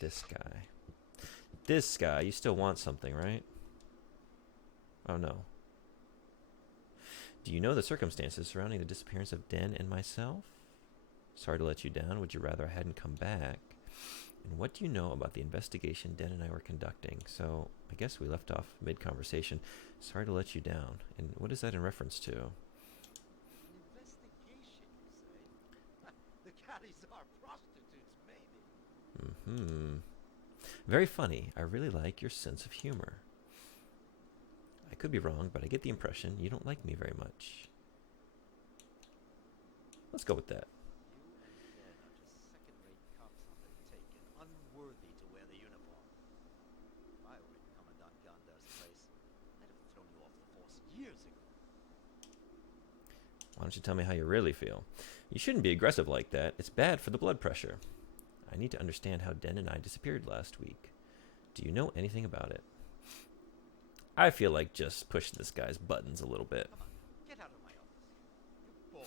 This guy. This guy, you still want something, right? Oh no. Do you know the circumstances surrounding the disappearance of Den and myself? Sorry to let you down. Would you rather I hadn't come back? And what do you know about the investigation Den and I were conducting? So, I guess we left off mid-conversation. Sorry to let you down. And what is that in reference to? An investigation, you say? The caddies are prostitutes, maybe. Mm-hmm. Very funny. I really like your sense of humor. I could be wrong, but I get the impression you don't like me very much. Let's go with that. You and Den are just second-rate cops on the take and unworthy to wear the uniform. If I were in Commandant Gandar's place, I'd have thrown you off the force years ago. Why don't you tell me how you really feel? You shouldn't be aggressive like that. It's bad for the blood pressure. I need to understand how Den and I disappeared last week. Do you know anything about it? I feel like just pushing this guy's buttons a little bit. Come on, get out of my office. You're bored.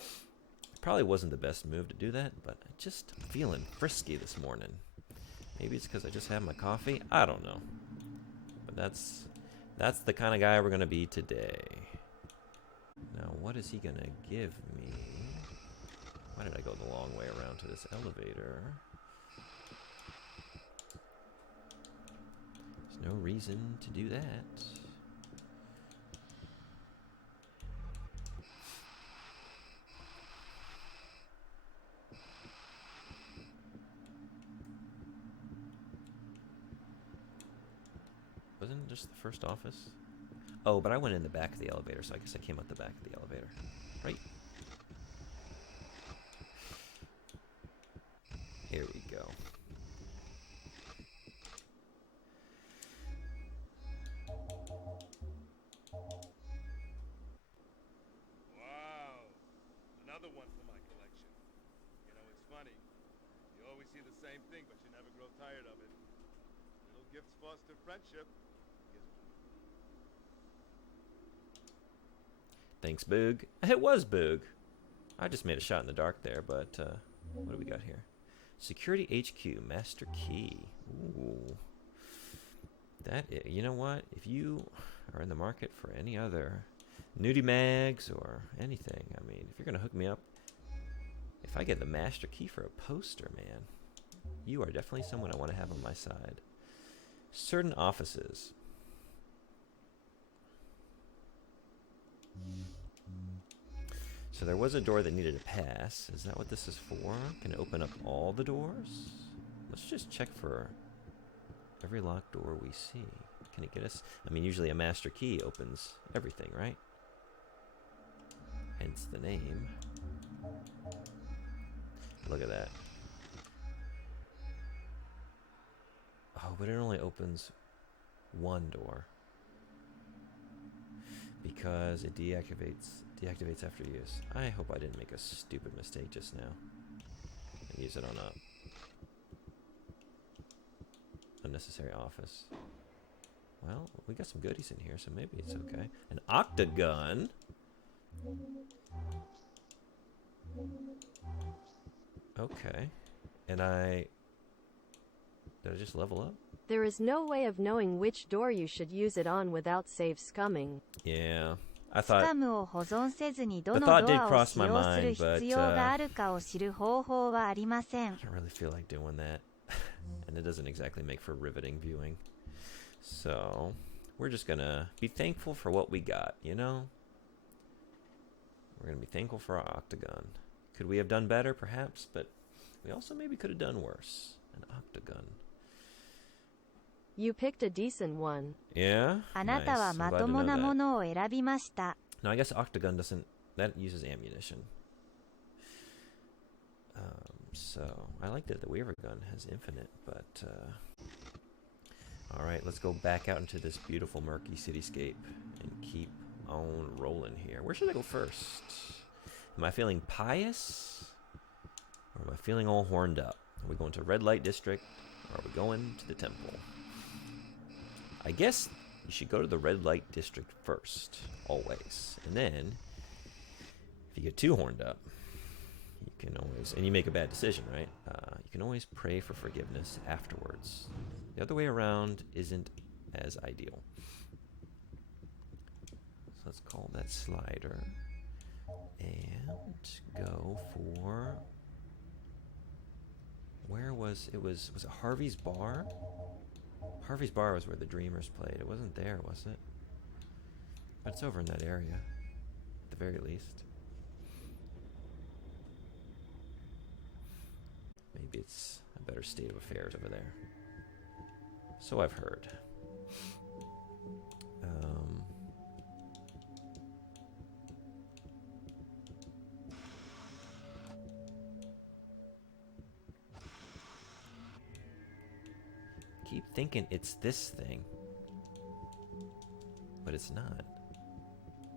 Probably wasn't the best move to do that, but I'm just feeling frisky this morning. Maybe it's because I just had my coffee. I don't know. But that's the kind of guy we're going to be today. Now, what is he going to give me? Why did I go the long way around to this elevator? There's no reason to do that. Wasn't it just the first office? Oh, but I went in the back of the elevator, so I guess I came out the back of the elevator. Right? Here we go. Wow, another one for my collection. You know, it's funny. You always see the same thing, but you never grow tired of it. Little gifts foster friendship. Thanks, Boog. It was Boog. I just made a shot in the dark there, but what do we got here? Security HQ, Master Key. Ooh. You know what? If you are in the market for any other nudie mags or anything, I mean, if you're going to hook me up, if I get the Master Key for a poster, man, you are definitely someone I want to have on my side. Certain offices. So there was a door that needed a pass. Is that what this is for? Can it open up all the doors? Let's just check for every locked door we see. Can it get us? I mean, usually a master key opens everything, right? Hence the name. Look at that. Oh, but it only opens one door. Because it deactivates after use. I hope I didn't make a stupid mistake just now and use it on a unnecessary office. Well, we got some goodies in here, so maybe it's okay. An octagon. Okay. And did I just level up? There is no way of knowing which door you should use it on without save scumming. Yeah. I thought スカムを保存せずにど the の thought ド did アを cross 使 my 用する mind, but 必要があるかを知る方法はありません。 I don't really feel like doing that. And it doesn't exactly make for riveting viewing. So, we're just gonna be thankful for what we got, you know? We're gonna be thankful for our octagon. Could we have done better, perhaps? But we also maybe could have done worse. An octagon. You picked a decent one. Yeah? あなたは Nice. ま I'm glad と to も know な that. ものを選びました。 No, I guess octagon doesn't... That uses ammunition. So, I like that the Weaver gun has infinite, but... Alright, let's go back out into this beautiful murky cityscape and keep on rolling here. Where should I go first? Am I feeling pious? Or am I feeling all horned up? Are we going to Red Light District? Or are we going to the temple? I guess you should go to the Red Light District first, always. And then, if you get too horned up, you can always, and you make a bad decision, right? You can always pray for forgiveness afterwards. The other way around isn't as ideal. So let's call that slider. And go for... Where was it? Was it Harvey's Bar? Harvey's Bar was where the Dreamers played. It wasn't there, was it? But it's over in that area, at the very least. Maybe it's a better state of affairs over there. So I've heard. Keep thinking it's this thing, but it's not.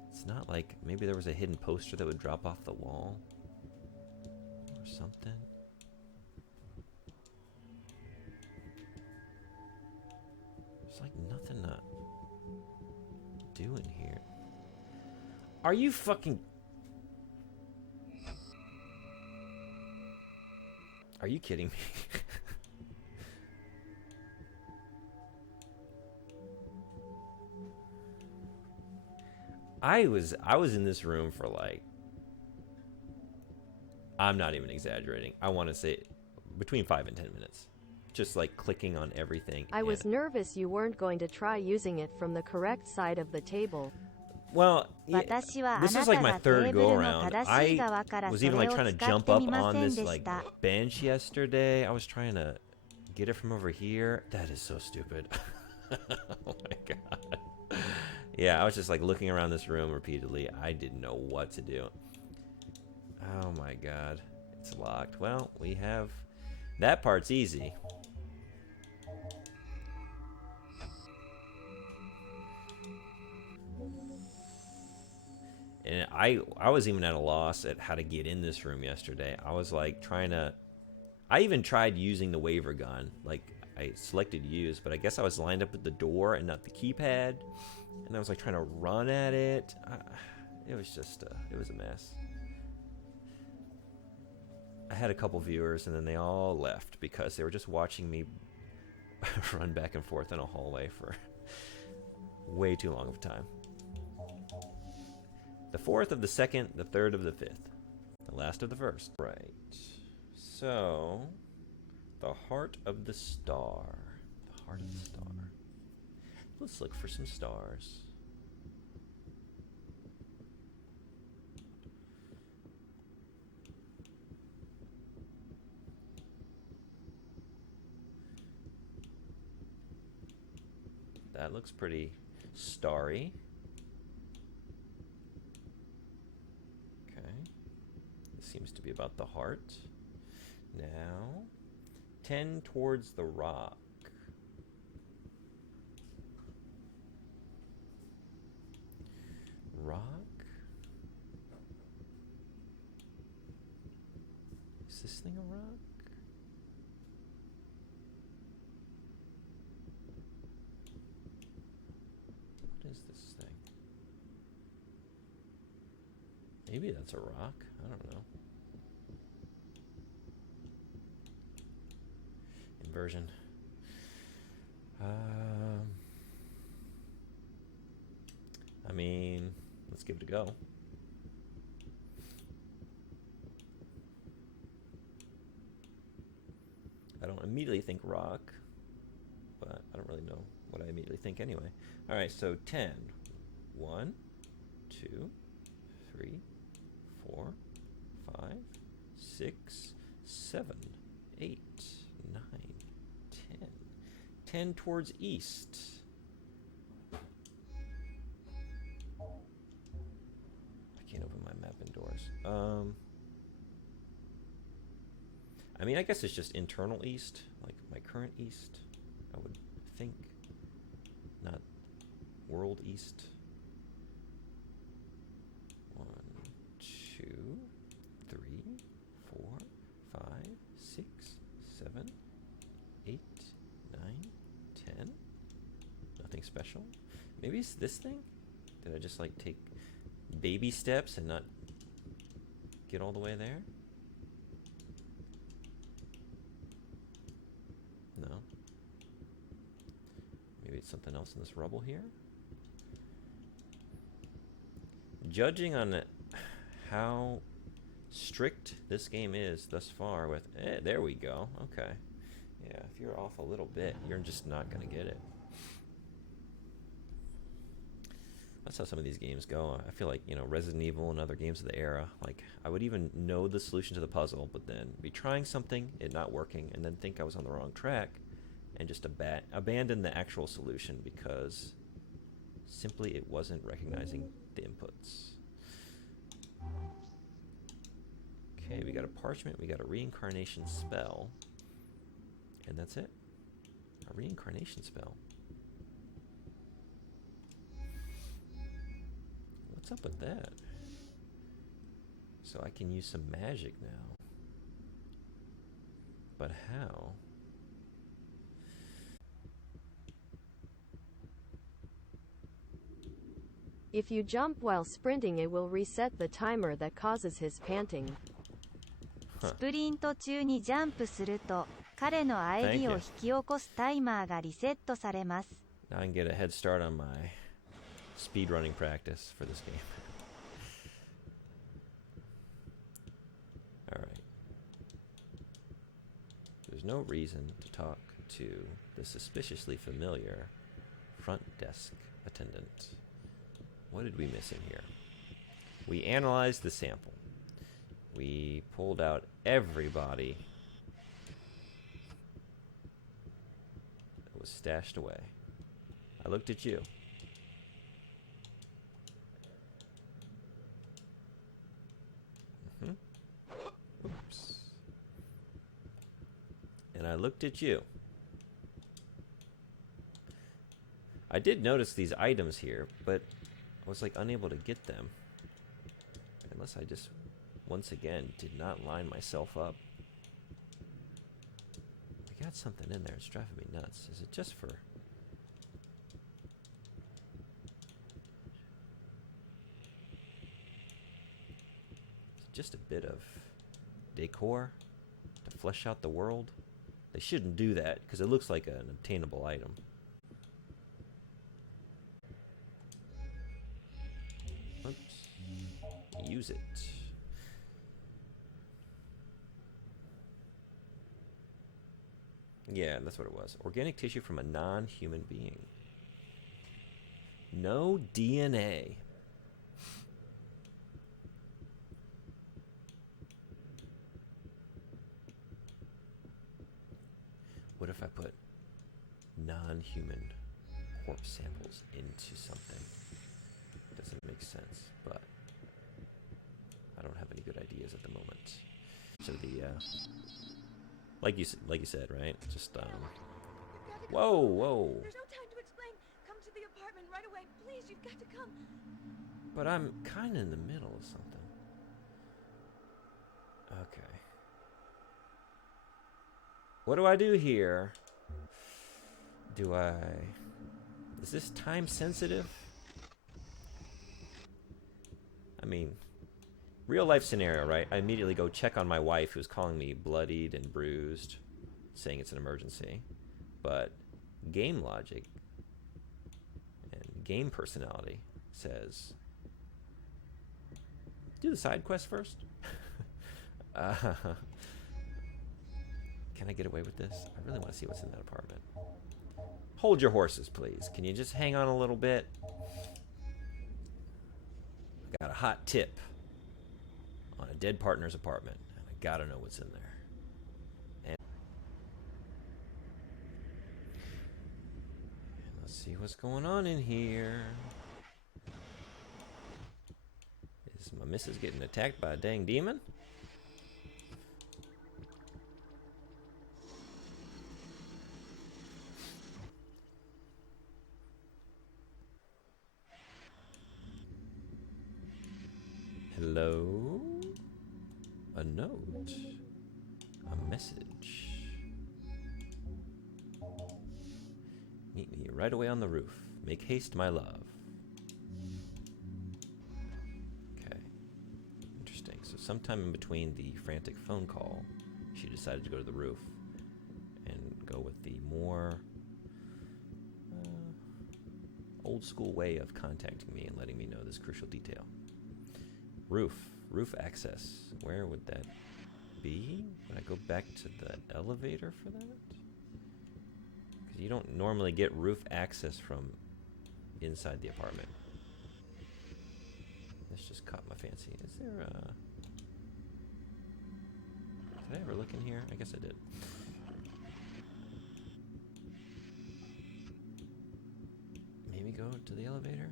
It's not like maybe there was a hidden poster that would drop off the wall or something. There's like nothing to do in here. Are you fucking... Are you kidding me? I was in this room for like, I'm not even exaggerating, I want to say between 5 and 10 minutes. Just like clicking on everything. I was nervous you weren't going to try using it from the correct side of the table. Well, yeah, this is like my third go around. I was even like trying to jump up on this like bench yesterday. I was trying to get it from over here. That is so stupid. Oh my god. Yeah, I was just like looking around this room repeatedly. I didn't know what to do. Oh my god. It's locked. Well, we have... That part's easy. And I was even at a loss at how to get in this room yesterday. I was like trying to... I even tried using the waiver gun. Like, I selected use, but I guess I was lined up at the door and not the keypad. And I was like trying to run at it. It was just, it was a mess. I had a couple viewers and then they all left because they were just watching me run back and forth in a hallway for way too long of a time. The fourth of the second, the third of the fifth, the last of the first. Right. So, the heart of the star. The heart of the star. Let's look for some stars. That looks pretty starry. Okay. This seems to be about the heart. Now, tend towards the rock. Rock? Is this thing a rock? What is this thing? Maybe that's a rock. I don't know. Inversion. I mean, let's give it a go. I don't immediately think rock, but I don't really know what I immediately think anyway. All right, so 10. 1, 2, 3, 4, 5, 6, 7, 8, 9, 10. 10 towards east. I can't open my map indoors. I mean, I guess it's just internal east, like my current east, I would think. Not world east. 1, 2, 3, 4, 5, 6, 7, 8, 9, 10. Nothing special. Maybe it's this thing? Did I just like take baby steps and not get all the way there? something else in this rubble here. Judging on how strict this game is thus far with... there we go. Okay. Yeah, if you're off a little bit, you're just not going to get it. That's how some of these games go. I feel like, you know, Resident Evil and other games of the era, like, I would even know the solution to the puzzle, but then be trying something, it not working, and then think I was on the wrong track, and just abandon the actual solution because simply it wasn't recognizing the inputs. Okay, we got a parchment, we got a reincarnation spell, and that's it. A reincarnation spell. What's up with that? So I can use some magic now. But how? If you jump while sprinting, it will reset the timer that causes his panting. スプリント中にジャンプすると、彼の喘ぎを引き起こすタイマーがリセットされます。Now I can get a head start on my speedrunning practice for this game. Alright. There's no reason to talk to the suspiciously familiar front desk attendant. What did we miss in here? We analyzed the sample. We pulled out everybody that was stashed away. I looked at you. Oops. And I looked at you. I did notice these items here, but I was like unable to get them. Unless I just, once again, did not line myself up. I got something in there. It's driving me nuts. Is it just for... just a bit of decor to flesh out the world? They shouldn't do that because it looks like an obtainable item. Oops. Use it. Yeah, that's what it was. Organic tissue from a non-human being. No DNA. What if I put non-human corpse samples into something? Doesn't make sense, but I don't have any good ideas at the moment. So the like you said, right? Just whoa. There's no time to explain. Come to the apartment right away. Please, you've got to come. But I'm kind of in the middle of something. Okay. What do I do here? Is this time sensitive? I mean, real life scenario, right? I immediately go check on my wife who's calling me bloodied and bruised, saying it's an emergency. But game logic and game personality says, do the side quest first. Can I get away with this? I really want to see what's in that apartment. Hold your horses, please. Can you just hang on a little bit? I got a hot tip on a dead partner's apartment, and I gotta know what's in there. And let's see what's going on in here. Is my missus getting attacked by a dang demon? Hello? A note? A message? Meet me right away on the roof. Make haste, my love. Okay. Interesting. So sometime in between the frantic phone call, she decided to go to the roof and go with the more... old school way of contacting me and letting me know this crucial detail. Roof access. Where would that be? Would I go back to the elevator for that? Because you don't normally get roof access from inside the apartment. This just caught my fancy. Is there a... Did I ever look in here? I guess I did. Maybe go to the elevator?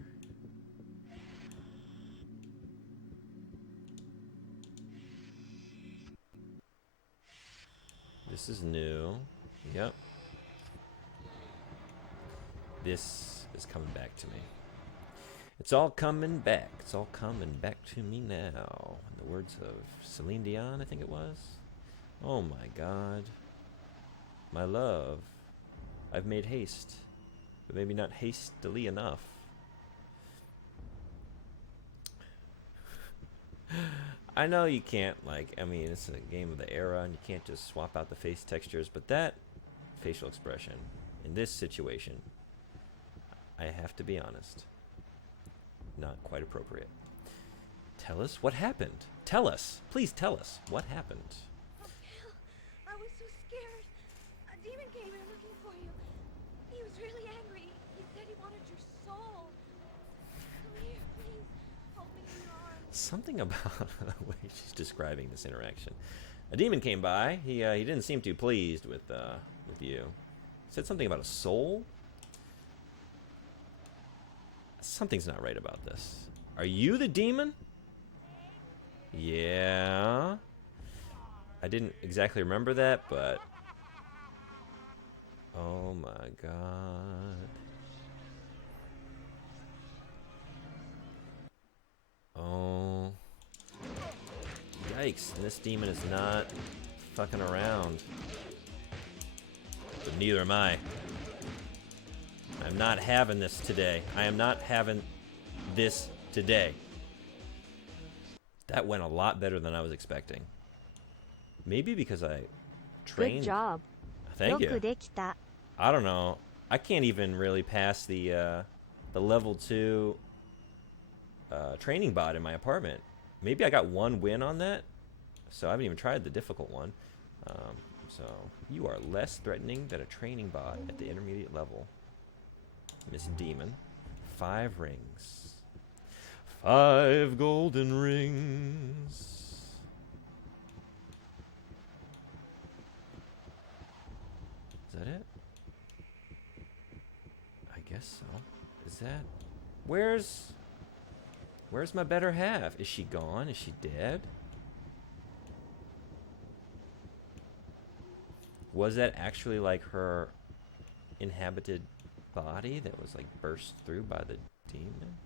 This is new. Yep. This is coming back to me. It's all coming back. It's all coming back to me now. In the words of Celine Dion, I think it was. Oh my God. My love. I've made haste. But maybe not hastily enough. I know you can't, like, I mean, it's a game of the era and you can't just swap out the face textures, but that facial expression in this situation, I have to be honest, not quite appropriate. Tell us what happened. Tell us. Please tell us what happened. I was so scared. A demon came here looking for you. He was really angry. He said he wanted your soul. Come here, please. Hold me in your arms. Something about the way she's describing this interaction. A demon came by. He didn't seem too pleased with you. Said something about a soul. Something's not right about this. Are you the demon? Yeah. I didn't exactly remember that, but... Oh my God. Oh. Yikes. And this demon is not fucking around. But neither am I. I'm not having this today. I am not having this today. That went a lot better than I was expecting. Maybe because I trained. Good job. Thank よく you. できた。 I don't know. I can't even really pass the level 2 training bot in my apartment. Maybe I got one win on that. So I haven't even tried the difficult one. So you are less threatening than a training bot at the intermediate level. Miss Demon. 5 rings. 5 golden rings. Is that it? I guess so. Is that... Where's my better half? Is she gone? Is she dead? Was that actually like her inhabited body that was like burst through by the demon?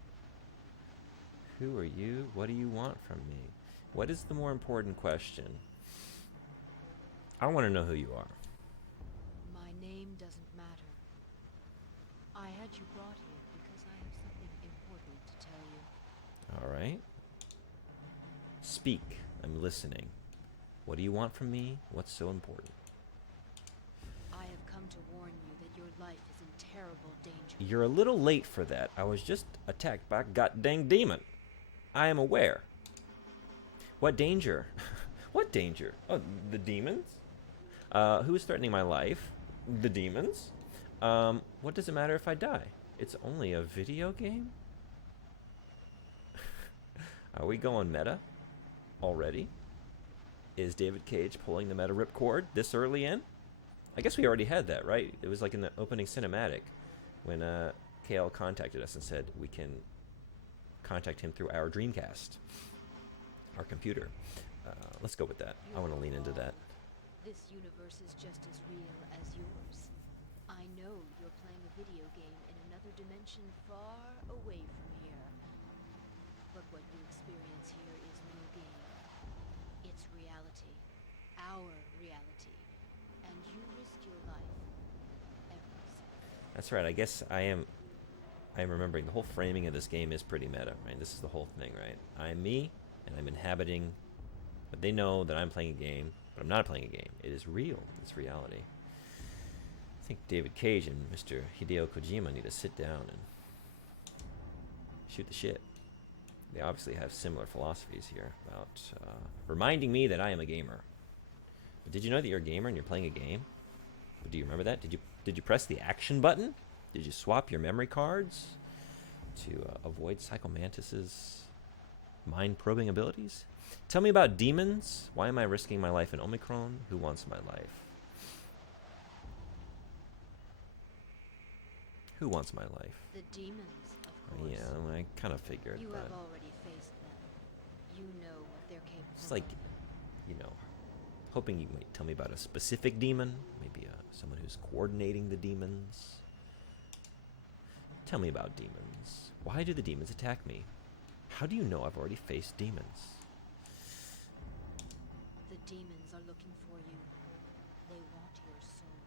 Who are you? What do you want from me? What is the more important question? I want to know who you are. My name doesn't matter. I had you brought here because I have something important to tell you. All right. Speak. I'm listening. What do you want from me? What's so important? I have come to warn you that your life is in terrible danger. You're a little late for that. I was just attacked by a goddamn demon. I am aware. What danger? What danger? Oh, the demons? Who is threatening my life? The demons? What does it matter if I die? It's only a video game? Are we going meta already? Is David Cage pulling the meta ripcord this early in? I guess we already had that, right? It was like in the opening cinematic when KL contacted us and said we can contact him through our Dreamcast, our computer. Let's go with that. I want to lean into that. This universe is just as real as yours. I know you're playing a video game in another dimension far away from here. But what you experience here is no game. It's reality. Our reality. And you risk your life every second. That's right. I guess I am remembering the whole framing of this game is pretty meta, right? This is the whole thing, right? I'm me, and I'm inhabiting, but they know that I'm playing a game, but I'm not playing a game. It is real. It's reality. I think David Cage and Mr. Hideo Kojima need to sit down and shoot the shit. They obviously have similar philosophies here about reminding me that I am a gamer. But did you know that you're a gamer and you're playing a game? But do you remember that? Did you press the action button? Did you swap your memory cards to avoid Psycho Mantis's mind-probing abilities? Tell me about demons. Why am I risking my life in Omikron? Who wants my life? Who wants my life? The demons, of course. Yeah, I kind of figured, You but have already faced them. You know what they're capable it's like, of. you know, hoping you might tell me about a specific demon, maybe someone who's coordinating the demons. Tell me about demons. Why do the demons attack me? How do you know I've already faced demons? The demons are looking for you. They want your soul.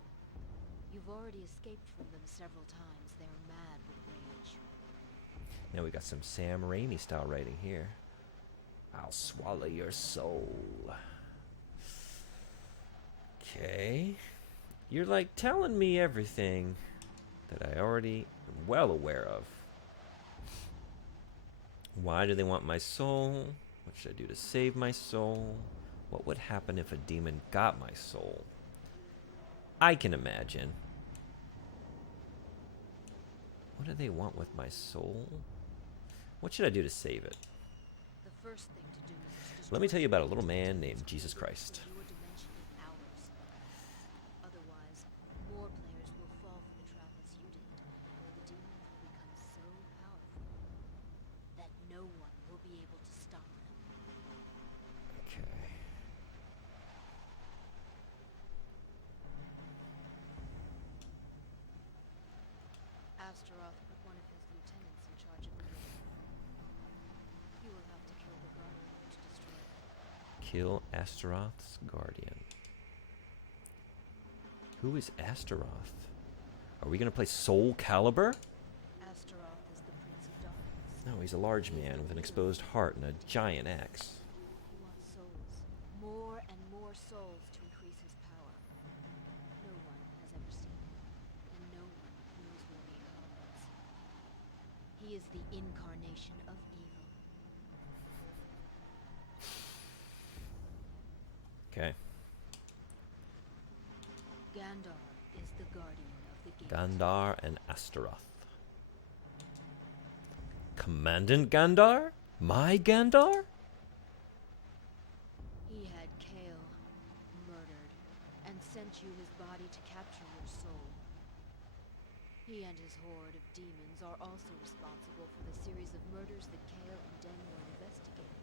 You've already escaped from them several times. They're mad with rage. Now we got some Sam Raimi style writing here. I'll swallow your soul. Okay. You're like telling me everything that I already am well aware of. Why do they want my soul? What should I do to save my soul? What would happen if a demon got my soul? I can imagine. What do they want with my soul? What should I do to save it? The first thing to do is to Let me tell you destroy about a little man named Jesus Christ. your dimension is ours. Otherwise, more players will fall for the trap as you did, and the demons will become so powerful that no one will be able to stop them. Okay. Astaroth put one of his lieutenants in charge of the gate. You will have to kill the guardian to destroy it. Kill Astaroth's guardian. Who is Astaroth? Are we gonna play Soul Calibur? Astaroth is the Prince of Darkness. No, he's a large man with an exposed heart and a giant axe. He wants souls. More and more souls to increase his power. No one has ever seen him, and no one knows where he hides. He is the incarnation of evil. Okay. Gandar is the guardian of the gate. Gandar and Astaroth. Commandant Gandar? My Gandar? He had Kale murdered and sent you his body to capture your soul. He and his horde of demons are also responsible for the series of murders that Kale and Den were investigating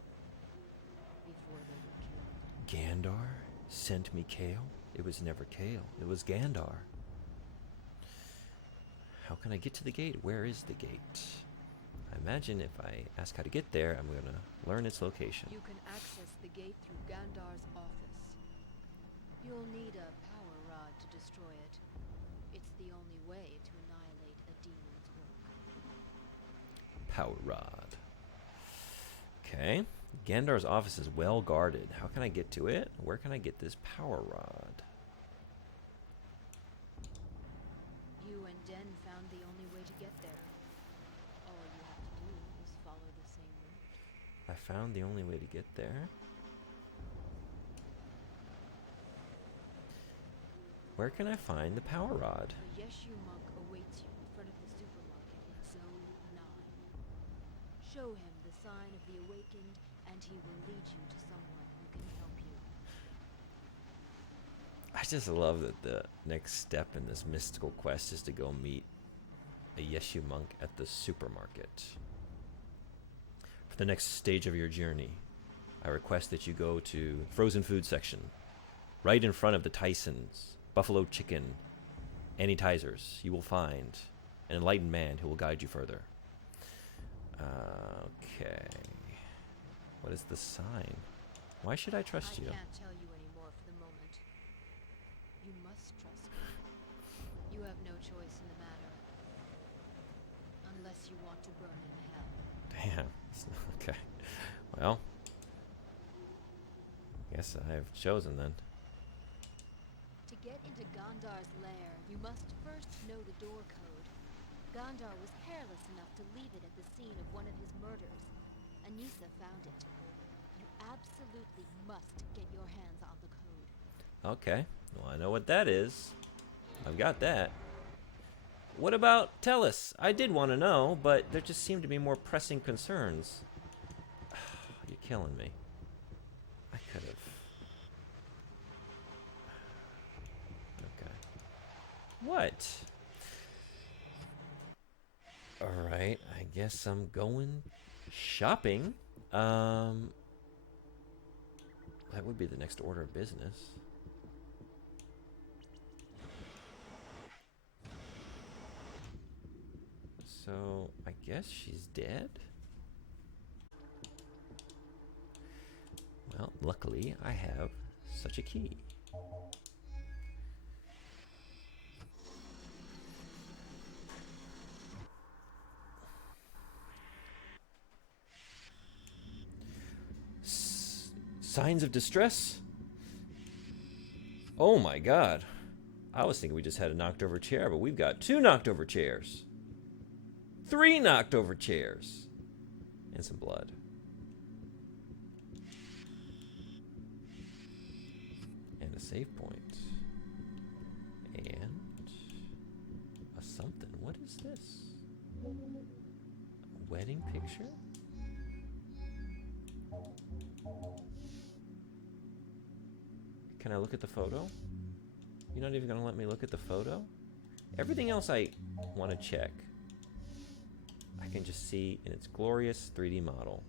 before they were killed. Gandar sent me Kale? It was never Kale. It was Gandar. How can I get to the gate? Where is the gate? I imagine if I ask how to get there, I'm going to learn its location. You can access the gate through Gandar's office. You'll need a power rod to destroy it. It's the only way to annihilate a demon's work. Power rod. Okay. Gandar's office is well guarded. How can I get to it? Where can I get this power rod? You and Den found the only way to get there. All you have to do is follow the same route. I found the only way to get there. Where can I find the power rod? A Yeshu monk awaits you in front of the supermarket in Zone 9. Show him the sign of the awakened, and he will lead you to someone who can help you. I just love that the next step in this mystical quest is to go meet a Yeshu monk at the supermarket. For the next stage of your journey, I request that you go to frozen food section, right in front of the Tyson's buffalo chicken anytizers. You will find an enlightened man who will guide you further. Okay. What is the sign? Why should I trust you? I can't tell you anymore for the moment. You must trust me. You have no choice in the matter. Unless you want to burn in hell. Damn. Okay. Well, guess I have chosen then. To get into Gandar's lair, you must first know the door code. Gondar was careless enough to leave it at the scene of one of his murders. Anissa found it. You absolutely must get your hands on the code. Okay. Well, I know what that is. I've got that. What about Tellus? I did want to know, but there just seem to be more pressing concerns. You're killing me. I could have. Okay. What? Alright, I guess I'm going shopping. That would be the next order of business. So, I guess she's dead? Well, luckily, I have such a key. Signs of distress? Oh my god. I was thinking we just had a knocked over chair, but we've got 2 knocked over chairs. 3 knocked over chairs. And some blood. And a save point. And a something. What is this? A wedding picture? Can I look at the photo? You're not even gonna let me look at the photo? Everything else I want to check. I can just see in its glorious 3D model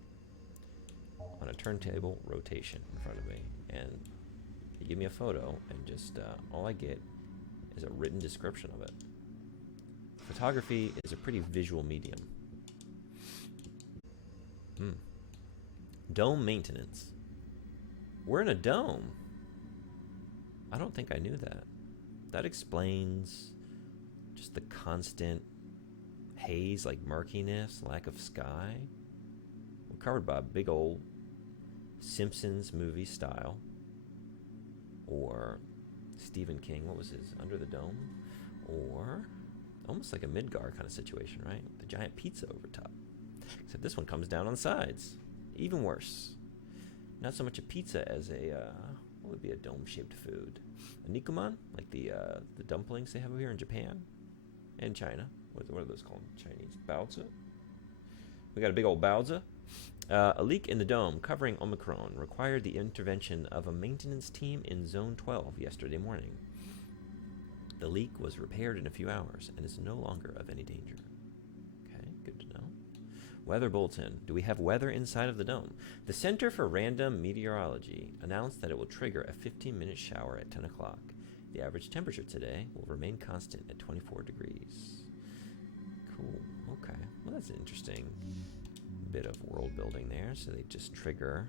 on a turntable rotation in front of me. And you give me a photo and just all I get is a written description of it. Photography is a pretty visual medium. Dome maintenance. We're in a dome. I don't think I knew that. That explains just the constant haze, like murkiness, lack of sky. We're covered by a big old Simpsons movie style. Or Stephen King, what was his? Under the Dome? Or almost like a Midgar kind of situation, right? The giant pizza over top. Except this one comes down on sides. Even worse. Not so much a pizza as a, what would be a dome-shaped food? A nikuman? Like the dumplings they have over here in Japan and China. What are those called? Chinese? Baozi? We got a big old baozi. A leak in the dome covering Omikron required the intervention of a maintenance team in Zone 12 yesterday morning. The leak was repaired in a few hours and is no longer of any danger. Okay, good to know. Weather bulletin. Do we have weather inside of the dome? The Center for Random Meteorology announced that it will trigger a 15-minute shower at 10 o'clock. The average temperature today will remain constant at 24 degrees. Cool. Okay. Well, that's an interesting bit of world building there. So they just trigger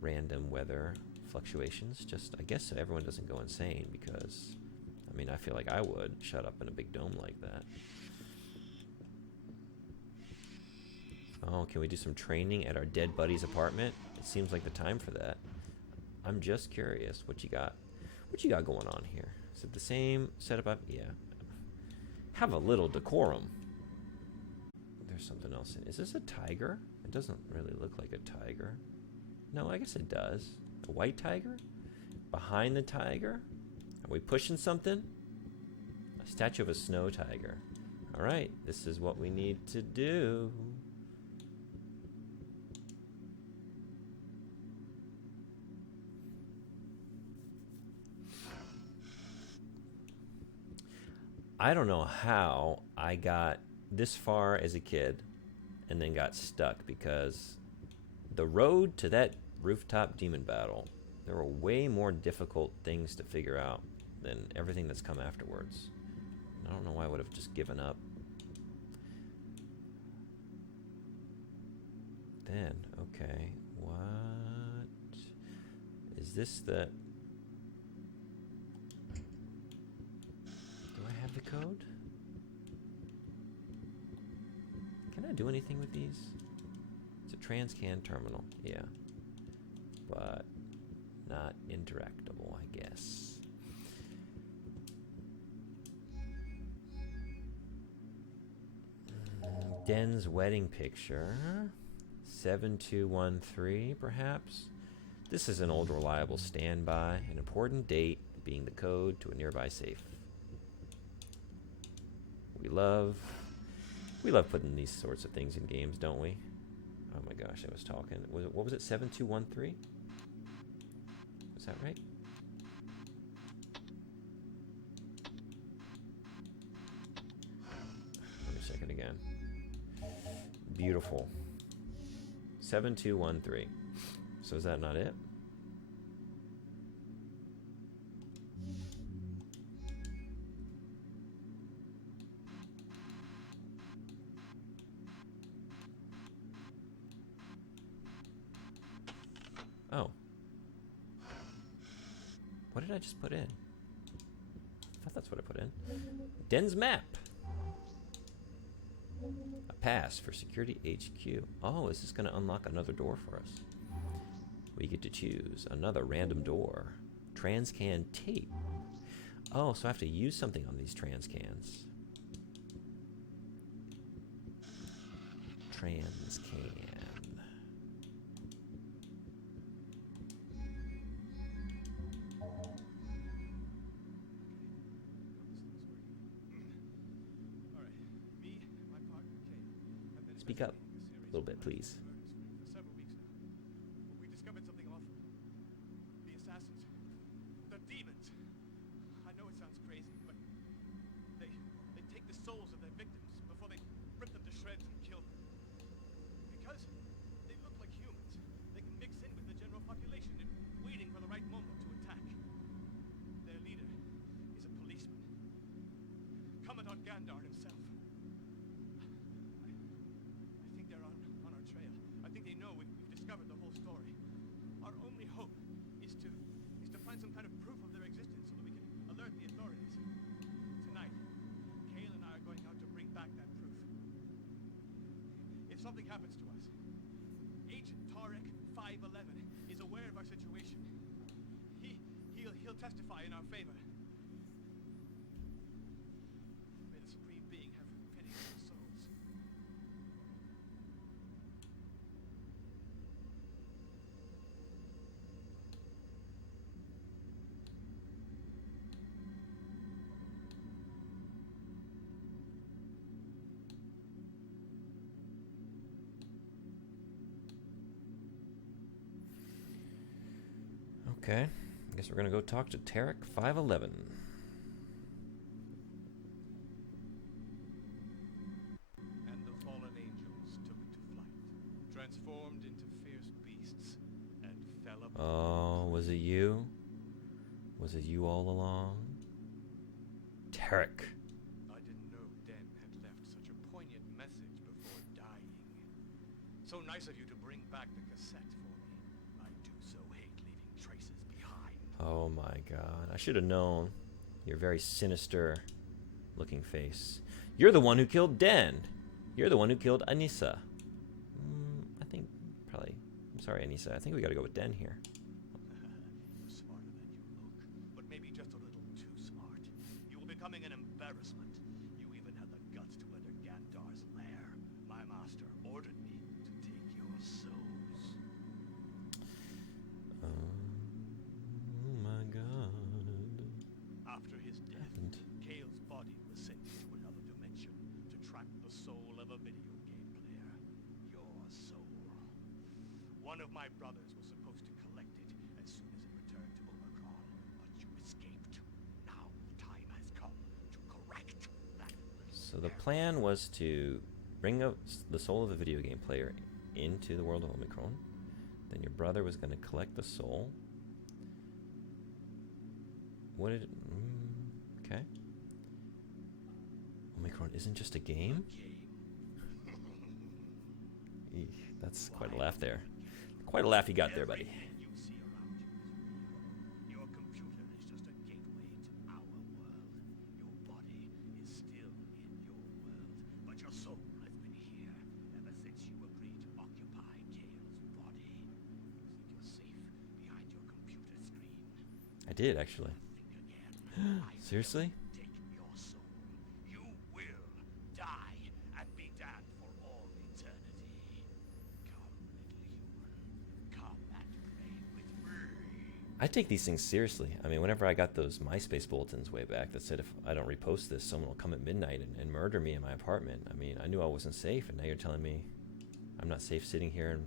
random weather fluctuations. Just, I guess, so everyone doesn't go insane because, I mean, I feel like I would shut up in a big dome like that. Oh, can we do some training at our dead buddy's apartment? It seems like the time for that. I'm just curious what you got. What you got going on here? Is it the same setup? Yeah. Have a little decorum. There's something else in. Is this a tiger? It doesn't really look like a tiger. No, I guess it does. A white tiger? Behind the tiger? Are we pushing something? A statue of a snow tiger. All right, this is what we need to do. I don't know how I got this far as a kid and then got stuck because the road to that rooftop demon battle, there were way more difficult things to figure out than everything that's come afterwards. I don't know why I would have just given up. Then, okay, what is this the... the code? Can I do anything with these? It's a transcan terminal, yeah. But not interactable, I guess. Den's wedding picture. 7213, perhaps? This is an old reliable standby. An important date being the code to a nearby safe. We love putting these sorts of things in games, don't we? Oh my gosh, I was talking. What was it? 7213? Was that right? Let me check it again. Beautiful. 7213. So is that not it? Oh. What did I just put in? I thought that's what I put in. Den's map. A pass for Security HQ. Oh, is this going to unlock another door for us? We get to choose another random door. Transcan tape. Oh, so I have to use something on these transcans. Transcan. Speak up a little bit, please. For several weeks now. We discovered something awful. The assassins. The demons. I know it sounds crazy, but they take the souls of their victims before they rip them to shreds and kill them. Because they look like humans, they can mix in with the general population and waiting for the right moment to attack. Their leader is a policeman. Commandant Gandar himself. The whole story. Our only hope is to find some kind of proof of their existence so that we can alert the authorities. Tonight, Kale and I are going out to bring back that proof. If something happens to us, Agent Tarek 511 is aware of our situation. He'll testify in our favor. May the Supreme Being have pity on our souls. Okay, I guess we're gonna go talk to Tarek 511. And the fallen angels took to flight, transformed into fierce beasts, and fell upon. Oh, was it you? Was it you all along? Tarek. I didn't know Den had left such a poignant message before dying. So nice of you to bring back the cassette for me. I do so hate leaving traces behind. Oh my god, I should have known. Your very sinister looking face. You're the one who killed Den. You're the one who killed Anissa. I think probably. I'm sorry, Anissa. I think we gotta go with Den here. You're smarter than you look, but maybe just a little too smart. You were becoming an embarrassment. You even had the guts to enter Gandar's lair. My master ordered me to take your souls. Oh my god. After his death, Kale's body was sent into another dimension to track the soul of a video game player. Your soul. One of my brothers was supposed to collect it as soon as it returned to Omikron, but you escaped. Now the time has come to correct that. So the plan was to bring up the soul of a video game player into the world of Omikron. Then your brother was going to collect the soul. What did... okay. Omikron isn't just a game? Eesh, that's quite a laugh there. Quite a laugh you got there, buddy. Everything you see around you is real. Your computer is just a gateway to our world. Your body is still in your world, but your soul has been here ever since you agreed to occupy Kale's body. You think you're safe behind your computer screen. I did, actually. Think again. Seriously? Take your soul. You will die and be damned for I take these things seriously. I mean, whenever I got those MySpace bulletins way back that said if I don't repost this, someone will come at midnight and murder me in my apartment. I mean, I knew I wasn't safe, and now you're telling me I'm not safe sitting here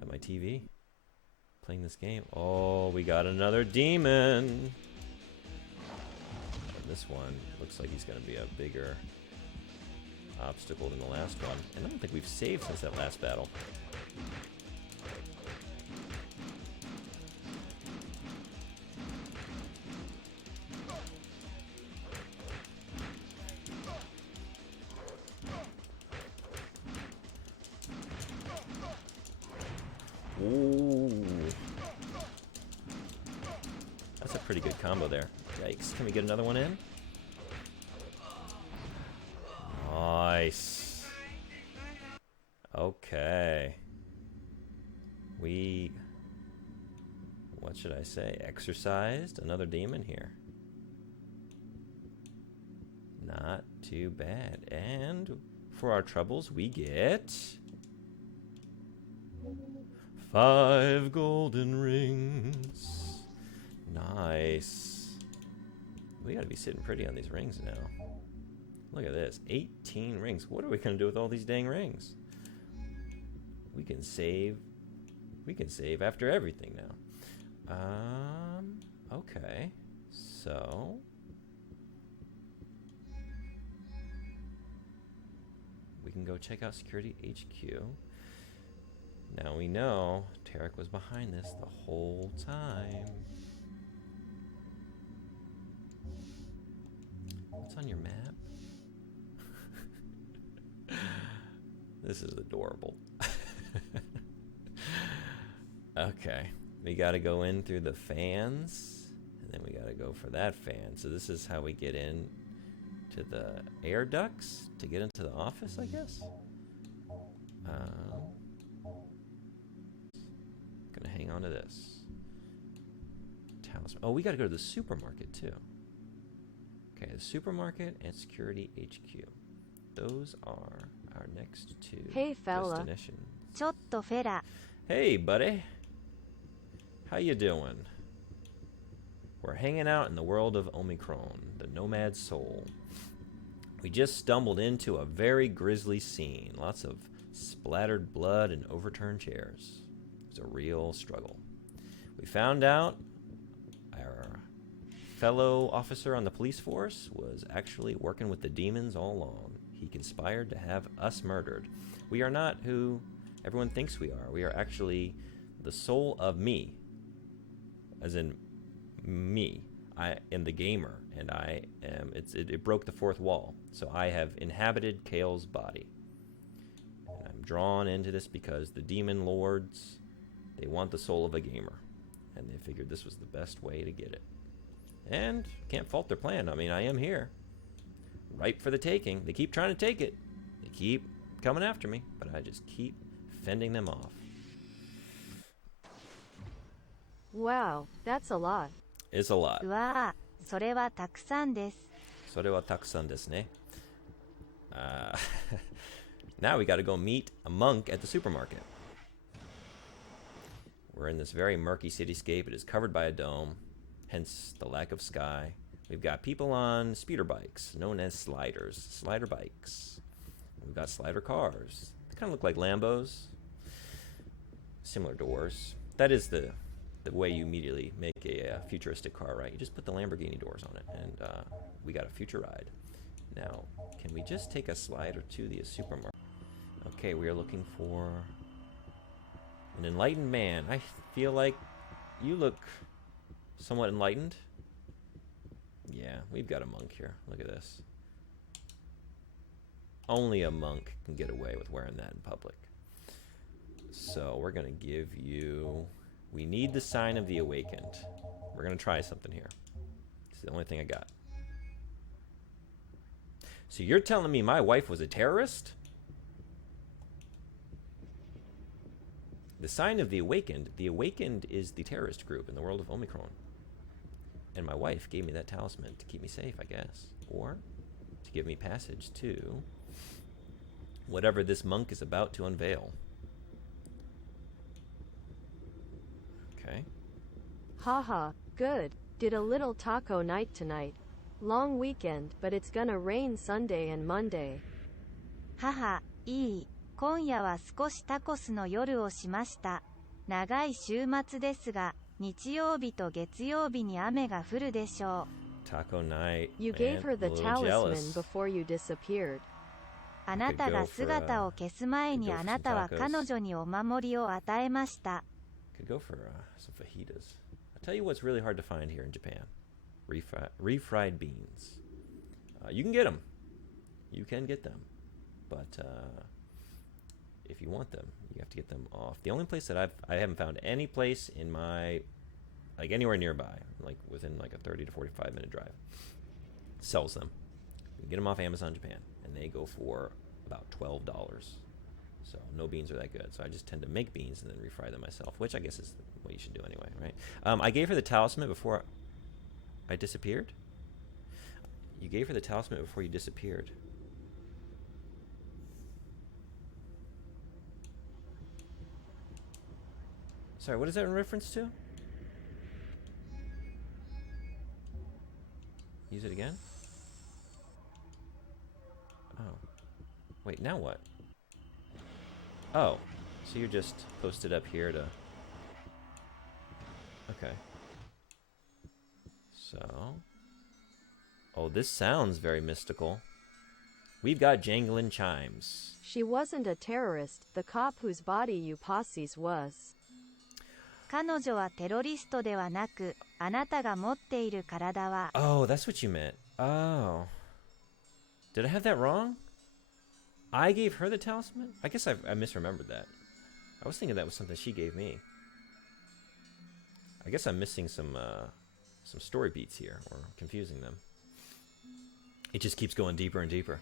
at my TV playing this game. Oh, we got another demon. And this one looks like he's going to be a bigger obstacle than the last one. And I don't think we've saved since that last battle. Ooh. That's a pretty good combo there. Yikes. Can we get another one in? Nice. Okay. We... what should I say? Exercised another demon here. Not too bad. And for our troubles, we get... 5 golden rings. Nice. We gotta be sitting pretty on these rings now. Look at this. 18 rings. What are we gonna do with all these dang rings? We can save. We can save after everything now. Okay. So we can go check out Security HQ. Now we know Tarek was behind this the whole time. What's on your map? This is adorable. Okay, we gotta go in through the fans, and then we gotta go for that fan. So this is how we get in to the air ducts to get into the office, I guess. Gonna hang on to this. Talisman. Oh, we gotta go to the supermarket too. Okay, the supermarket and Security HQ. Those are our next two Hey, fella. destinations. ちょっとフェラ Hey, buddy. How you doing? We're hanging out in the world of Omikron, the Nomad soul. We just stumbled into a very grisly scene. Lots of splattered blood and overturned chairs. It was a real struggle. We found out our fellow officer on the police force was actually working with the demons all along. He conspired to have us murdered. We are not who everyone thinks we are. We are actually the soul of me. As in me. I am the gamer, and I am it broke the fourth wall. So I have inhabited Kale's body. And I'm drawn into this because the demon lords, they want the soul of a gamer. And they figured this was the best way to get it. And can't fault their plan. I mean, I am here. Ripe for the taking. They keep trying to take it. They keep coming after me, but I just keep fending them off. Wow, that's a lot. It's a lot. うわーそれはたくさんです それはたくさんですね. Now we gotta go meet a monk at the supermarket. We're in this very murky cityscape. It is covered by a dome, hence the lack of sky. We've got people on speeder bikes, known as sliders. Slider bikes. We've got slider cars. They kind of look like Lambos. Similar doors. That is the way you immediately make a futuristic car, right? You just put the Lamborghini doors on it, and we got a future ride. Now, can we just take a slider to the supermarket? Okay, we are looking for an enlightened man. I feel like you look somewhat enlightened. Yeah, we've got a monk here. Look at this. Only a monk can get away with wearing that in public. So we're going to give you... We need the sign of the awakened. We're going to try something here. It's the only thing I got. So you're telling me my wife was a terrorist? The sign of the awakened is the terrorist group in the world of Omikron. And my wife gave me that talisman to keep me safe, I guess. Or to give me passage to whatever this monk is about to unveil. Okay. Haha, good. Did a little taco night tonight. Long weekend, but it's gonna rain Sunday and Monday. はは、いい。今夜は少しタコスの夜をしました。長い週末ですが、日曜日と月曜日に雨が降るでしょう。Taco night. You Man, gave her a the little talisman jealous. before you disappeared. あなたが姿を消す前にあなたは彼女にお守りを与えました。Could go for some fajitas. I'll tell you what's really hard to find here in Japan. Refried beans. You can get them. You can get them. But if you want them, you have to get them off. The only place that I haven't found any place in my, like anywhere nearby, like within like a 30 to 45 minute drive, sells them. You can get them off Amazon Japan, and they go for about $12. So no beans are that good. So I just tend to make beans and then refry them myself, which I guess is what you should do anyway, right? I gave her the talisman before I disappeared. You gave her the talisman before you disappeared. Sorry, what is that in reference to? Use it again? Oh. Wait, now what? Oh. So you're just posted up here to... Okay. So... Oh, this sounds very mystical. We've got jangling chimes. She wasn't a terrorist, the cop whose body you posses was. 彼女はテロリストではなく、あなたが持っている体は。Oh, that's what you meant. Oh. Did I have that wrong? I gave her the talisman? I guess I misremembered that. I was thinking that was something she gave me. I guess I'm missing some story beats here, or confusing them. It just keeps going deeper and deeper.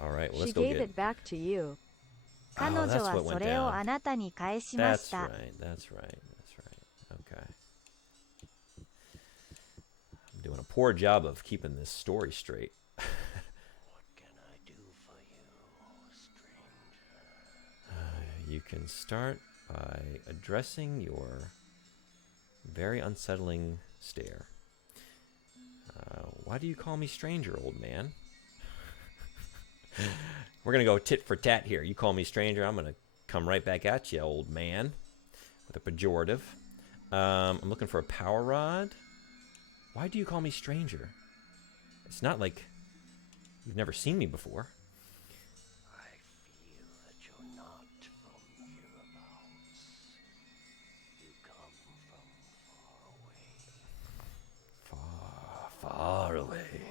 All right, well, let's go get it. She gave it back to you. 彼女はそれをあなたに返しました。 That's right. Okay. I'm doing a poor job of keeping this story straight. What can I do for you, stranger? You can start by addressing your very unsettling stare. Why do you call me stranger, old man? We're going to go tit for tat here. You call me stranger, I'm going to come right back at you, old man, with a pejorative. I'm looking for a power rod. Why do you call me stranger? It's not like you've never seen me before. I feel that you're not from hereabouts. You come from far away. Far away.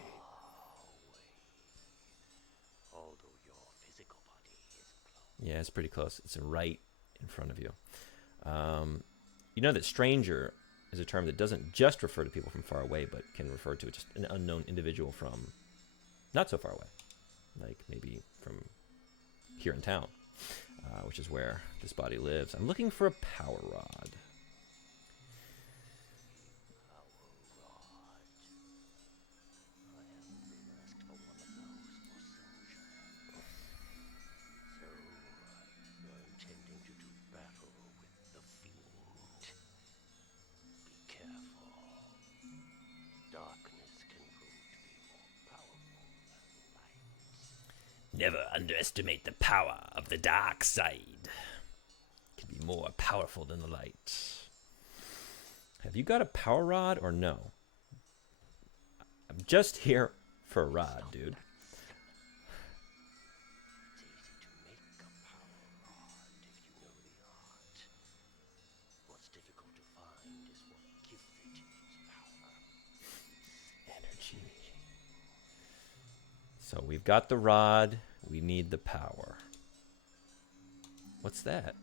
Yeah, it's pretty close. It's right in front of you. You know that stranger is a term that doesn't just refer to people from far away, but can refer to just an unknown individual from not so far away, like maybe from here in town, which is where this body lives. I'm looking for a power rod. Never underestimate the power of the dark side. It can be more powerful than the light. Have you got a power rod or no? I'm just here for a rod, dude. So we've got the rod, we need the power. What's that?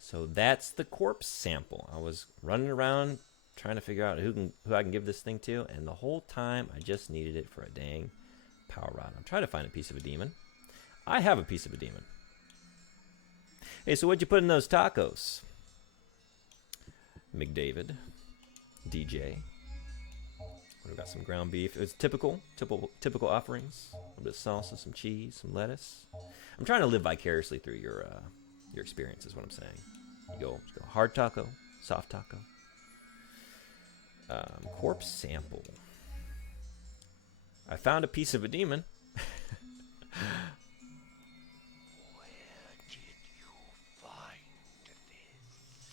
So that's the corpse sample. I was running around trying to figure out who I can give this thing to, and the whole time I just needed it for a dang power rod. I'm trying to find a piece of a demon. I have a piece of a demon. Hey, so what'd you put in those tacos? McDavid, DJ. We've got some ground beef. It's typical offerings. A little bit of salsa, some cheese, some lettuce. I'm trying to live vicariously through your experience, is what I'm saying. You go hard taco, soft taco. Corpse sample. I found a piece of a demon. Where did you find this?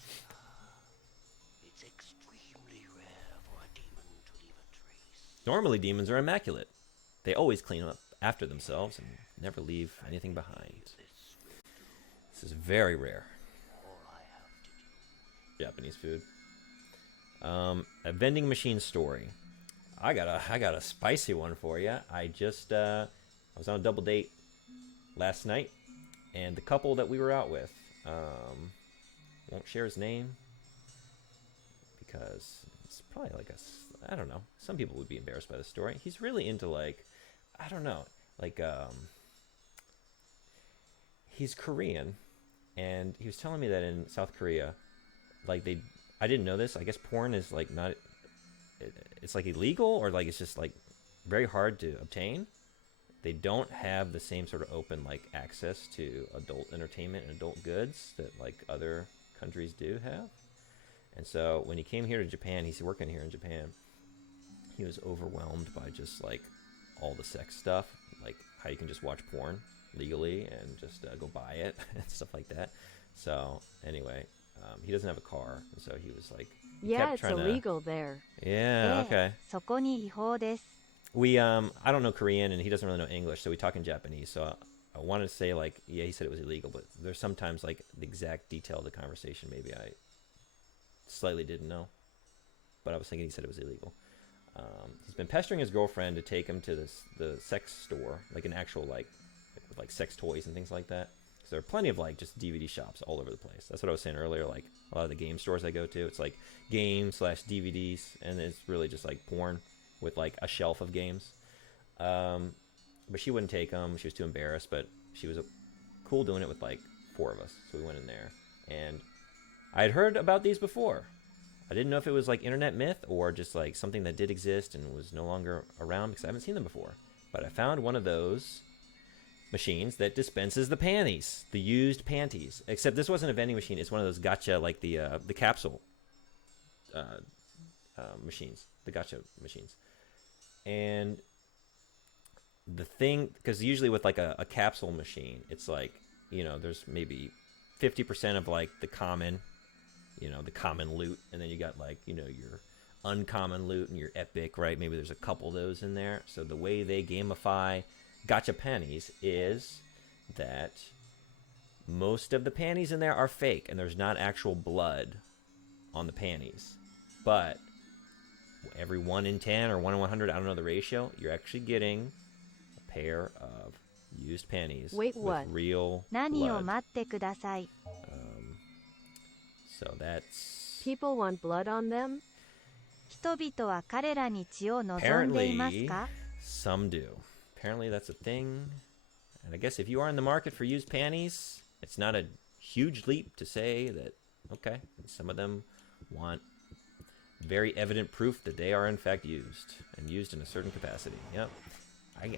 It's extremely rare for a demon to leave a trace. Normally, demons are immaculate. They always clean up after themselves and never leave anything behind. This is very rare. Japanese food. A vending machine story. I got a spicy one for you. I was on a double date last night, and the couple that we were out with, won't share his name because it's probably like I don't know. Some people would be embarrassed by the story. He's really into like, I don't know, like he's Korean, and he was telling me that in South Korea, like I didn't know this. I guess porn is like not. It's like illegal, or like it's just like very hard to obtain. They don't have the same sort of open like access to adult entertainment and adult goods that like other countries do have. And so when he came here to Japan, he's working here in Japan. He was overwhelmed by just like all the sex stuff, like how you can just watch porn legally and just go buy it and stuff like that. So anyway, he doesn't have a car, and so he was like, Yeah, it's illegal there. Yeah, okay. そこに違法です。 We I don't know Korean, and he doesn't really know English, so we talk in Japanese. So I wanted to say like, yeah, he said it was illegal, but there's sometimes like the exact detail of the conversation maybe I slightly didn't know, but I was thinking he said it was illegal. He's been pestering his girlfriend to take him to the sex store, like an actual like with like sex toys and things like that. There are plenty of like just DVD shops all over the place. That's what I was saying earlier. Like a lot of the game stores I go to, it's like games/DVDs, and it's really just like porn with like a shelf of games. But she wouldn't take them. She was too embarrassed. But she was cool doing it with like 4 of us. So we went in there, and I had heard about these before. I didn't know if it was like internet myth or just like something that did exist and was no longer around because I haven't seen them before. But I found one of those machines that dispenses the panties, the used panties. Except this wasn't a vending machine. It's one of those gotcha, like the capsule machines, the gotcha machines. And the thing, because usually with like a capsule machine, it's like, you know, there's maybe 50% of like the common loot, and then you got like, you know, your uncommon loot and your epic, right? Maybe there's a couple of those in there. So the way they gamify gotcha panties is that most of the panties in there are fake, and there's not actual blood on the panties. But every 1 in 10 or 1 in 100, I don't know the ratio, you're actually getting a pair of used panties. Wait, with what? real 何を blood. 待ってください。 So that's People want blood on them? 人々は彼らに血を望んでいます apparently か？ some do. Apparently that's a thing. And I guess if you are in the market for used panties, it's not a huge leap to say that, okay, some of them want very evident proof that they are in fact used, and used in a certain capacity. Yep.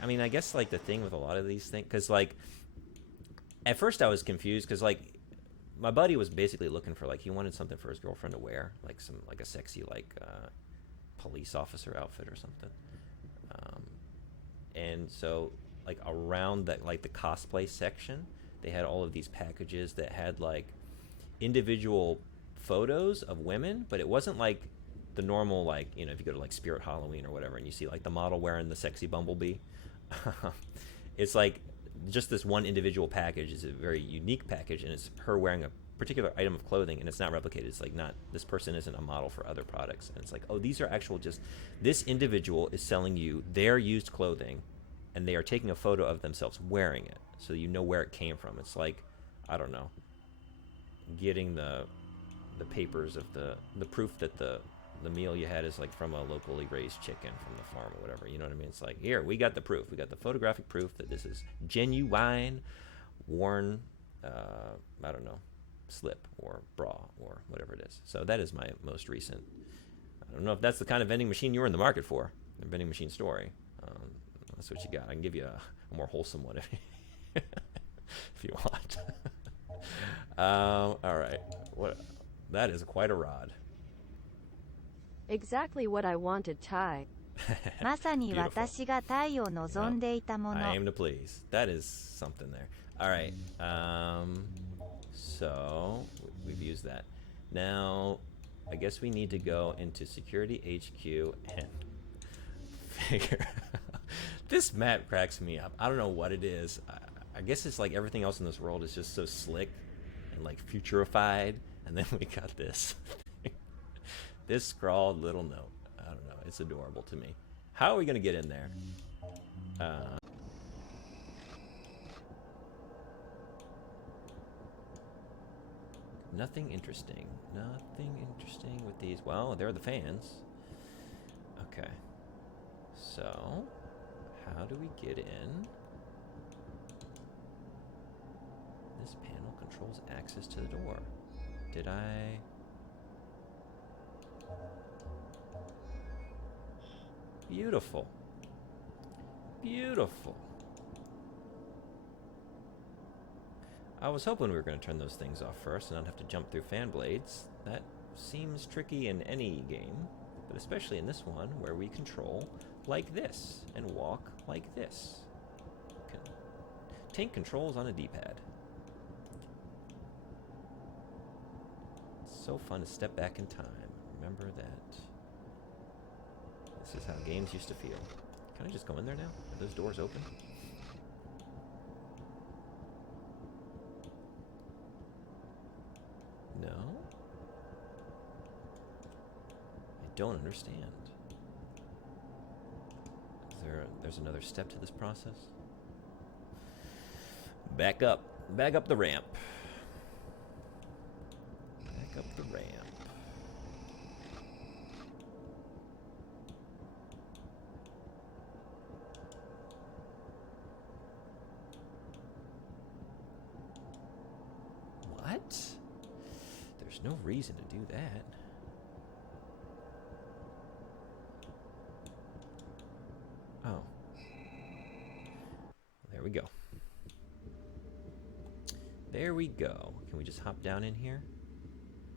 I mean, I guess like the thing with a lot of these things, because like at first I was confused because like my buddy was basically looking for like, he wanted something for his girlfriend to wear, like some like a sexy like police officer outfit or something. And so like around that, like the cosplay section, they had all of these packages that had like individual photos of women, but it wasn't like the normal, like, you know, if you go to like Spirit Halloween or whatever and you see like the model wearing the sexy bumblebee. It's like just this one individual package is a very unique package, and it's her wearing a particular item of clothing, and it's not replicated. It's like, not, this person isn't a model for other products, and it's like, oh, these are actual, just this individual is selling you their used clothing, and they are taking a photo of themselves wearing it, so you know where it came from. It's like, I don't know, getting the papers of the proof that the meal you had is like from a locally raised chicken from the farm or whatever, you know what I mean? It's like, here, we got the proof, we got the photographic proof that this is genuine, worn I don't know, slip or bra or whatever it is. So that is my most recent. I don't know if that's the kind of vending machine you were in the market for, a vending machine story. That's what you got. I can give you a more wholesome one if you want. All right. What? That is quite a rod. Exactly what I wanted, Ty. まさに私がタイを望んでいたもの。 I aim to please. That is something there. All right. So we've used that. Now, I guess we need to go into Security HQ and figure. This map cracks me up. I don't know what it is. I guess it's like everything else in this world is just so slick and like futurified, and then we got this. This scrawled little note. I don't know. It's adorable to me. How are we gonna get in there? Nothing interesting. Nothing interesting with these. Well, they're the fans. Okay. So, how do we get in? This panel controls access to the door. Did I... Beautiful. Beautiful. I was hoping we were going to turn those things off first and not have to jump through fan blades. That seems tricky in any game, but especially in this one where we control like this and walk like this. Tank controls on a D-pad. It's so fun to step back in time. Remember that. This is how games used to feel. Can I just go in there now? Are those doors open? No? I don't understand. There's another step to this process? Back up the ramp. Back up the ramp. What? There's no reason to do that. Oh. There we go. There we go. Can we just hop down in here?